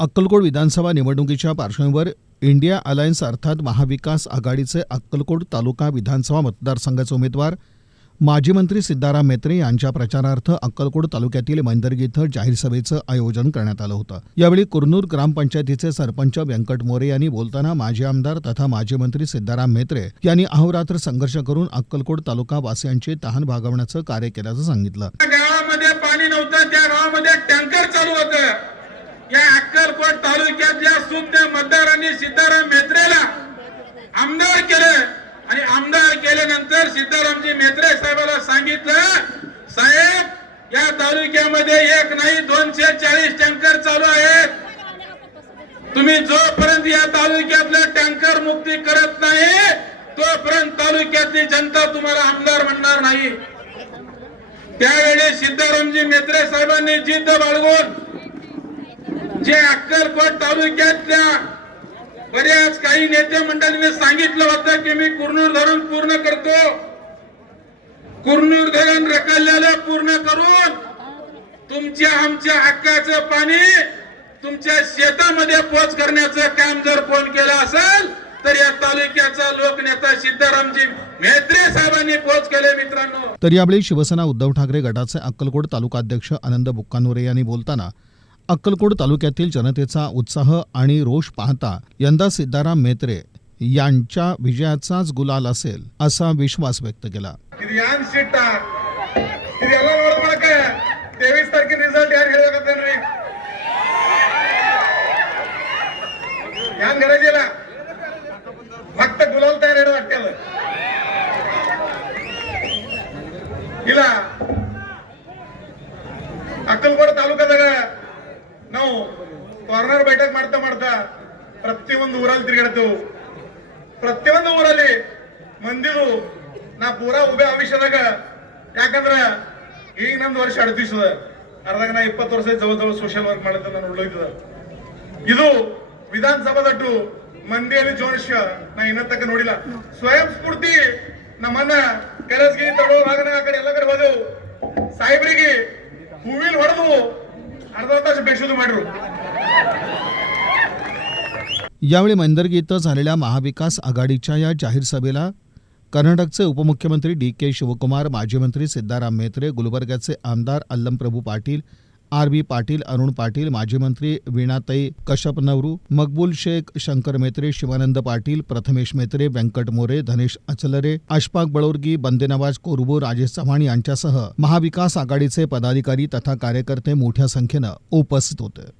अक्कलकोट विधानसभा निवडणुकीच्या पार्श्वभूमीवर India alliance अर्थात महाविकास आघाडीचे अक्कलकोट तालुका विधानसभा मतदारसंघाचे उमेदवार माजी मंत्री सिद्धाराम म्हेत्रे यांच्या प्रचारार्थ अक्कलकोट तालुक्यातील मैंदर्गी इथं जाहीर सभेचं आयोजन करण्यात आलं होतं। यावेळी कुरनूर ग्रामपंचायतीचे सरपंच व्यंकट मोरे यांनी बोलताना माजी आमदार तथा माजी मंत्री सिद्धाराम म्हेत्रे यांनी अहोरात्र संघर्ष करून अक्कलकोट तालुका वासियांची तहान भागवण्याचं कार्य केल्याचं सांगितलं। गावामध्ये पाणी नव्हतं, त्या गावामध्ये टँकर चालू होतं। या अक्कलकोट तालुक्यातल्या सुज्ञ मतदारांनी सिद्धाराम म्हेत्रेला आमदार केलं आणि आमदार केल्यानंतर सिद्धारामजी म्हेत्रे साहेबांना सांगितलं, साहेब या तालुक्यामध्ये एक नाही 240 टँकर चालू आहेत। तुम्ही जोपर्यंत या तालुक्यातल्या टँकर मुक्ती करत नाही तोपर्यंत तालुक्यातली जनता तुम्हाला आमदार म्हणणार नाही। त्यावेळी सिद्धारामजी म्हेत्रे साहेबांनी जिद्द बाळगून जे अक्कलकोट तालुक्यातल्या बऱ्याच काही नेते मंडळींनी सांगितलं होतं की मी कुरनूर धरण पूर्ण करतो, कुरनूर धरण रखडलेलं पूर्ण करून तुमच्या आमच्या हक्काचं पाणी तुमच्या शेतामध्ये पोच करण्याचं काम जर कोण केलं असेल तर या तालुक्याचा लोकनेता सिद्धारामजी म्हेत्रे साहेबांनी पोच केले। मित्रांनो, तर यावेळी शिवसेना उद्धव ठाकरे गटाचे अक्कलकोट तालुका अध्यक्ष आनंद बुक्कानोरे यांनी बोलताना अक्कलकोट तालुक्यातील जनतेचा उत्साह आणि रोष पाहता यंदा सिद्धाराम म्हेत्रे यांच्या विजयाचाच गुलाल असेल असा विश्वास व्यक्त केला। 23 तारखे रिझल्ट यान गरजेला फक्त गुलाल तयार हेड वाटलं ಇಲ್ಲ ಅಕ್ಕಲಕೋಟ ತಾಲೂಕಾದಾಗ ನಾವು ಕಾರ್ನರ್ बैठक ಮಾಡ್ತಾ ಮಾಡ್ತಾ ಪ್ರತಿಯೊಂದು ಊರಲ್ಲಿ ತಿರುಗಾಡ್ತೇವೆ। ಪ್ರತಿಯೊಂದು ಊರಲ್ಲಿ ಮಂದಿದು ನಾ ಪೂರಾ ಉಬೆ ಆವಿಷದಾಗ ಯಾಕಂದ್ರೆ ಈಗ ನಂದು ವರ್ಷ 38 ಅದ, ಅರ್ಧಾಗ ನಾ 20 ವರ್ಷ ಜವಳ ಸೋಷಿಯಲ್ ವರ್ಕ್ ಮಾಡಿದ್ದೆ ನಾನು ಉಳ್ಳೋಯ್ತದ। ಇದು ವಿಧಾನಸಭಾದಟ್ಟು ಮಂದಿಯಲ್ಲಿ ಜೋಶ ನಾ ಇನ್ನೂ ತನಕ ನೋಡಿಲ್ಲ। ಸ್ವಯಂ ಸ್ಫೂರ್ತಿ ನಮ್ಮನ್ನ ಕರೆಸ್ಗಿ ತಡೋ ಭಾಗನ ಆ ಕಡೆ ಎಲ್ಲ ಕಡೆ ಹೋದೆವು, ಸಾಹೇಬರಿಗೆ ಹೂವಿಲ್ ಹೊಡೆದು अर्धा तास बेशुद्ध ಮಾಡಿರು। यावेळी मैंदर्गी इथं झालेल्या महाविकास आघाडीच्या या जाहीर सभेला कर्नाटकचे उपमुख्यमंत्री डी.के. शिवकुमार, माजी मंत्री सिद्धाराम म्हेत्रे, गुलबर्ग्याचे आमदार अल्लमप्रभू पाटील, आर.बी. पाटील, अरुण पाटील, माजी मंत्री वीणाताई कश्यपनवरू, मकबूल शेख, शंकर म्हेत्रे, शिवानंद पाटील, प्रथमेश म्हेत्रे, व्यंकट मोरे, धनेश अचलरे, अशफाक बळोरगी, बंदेनवाज कोरबू, राजेश चव्हाण यांच्यासह महाविकास आघाडीचे पदाधिकारी तथा कार्यकर्ते मोठ्या संख्येनं उपस्थित होते।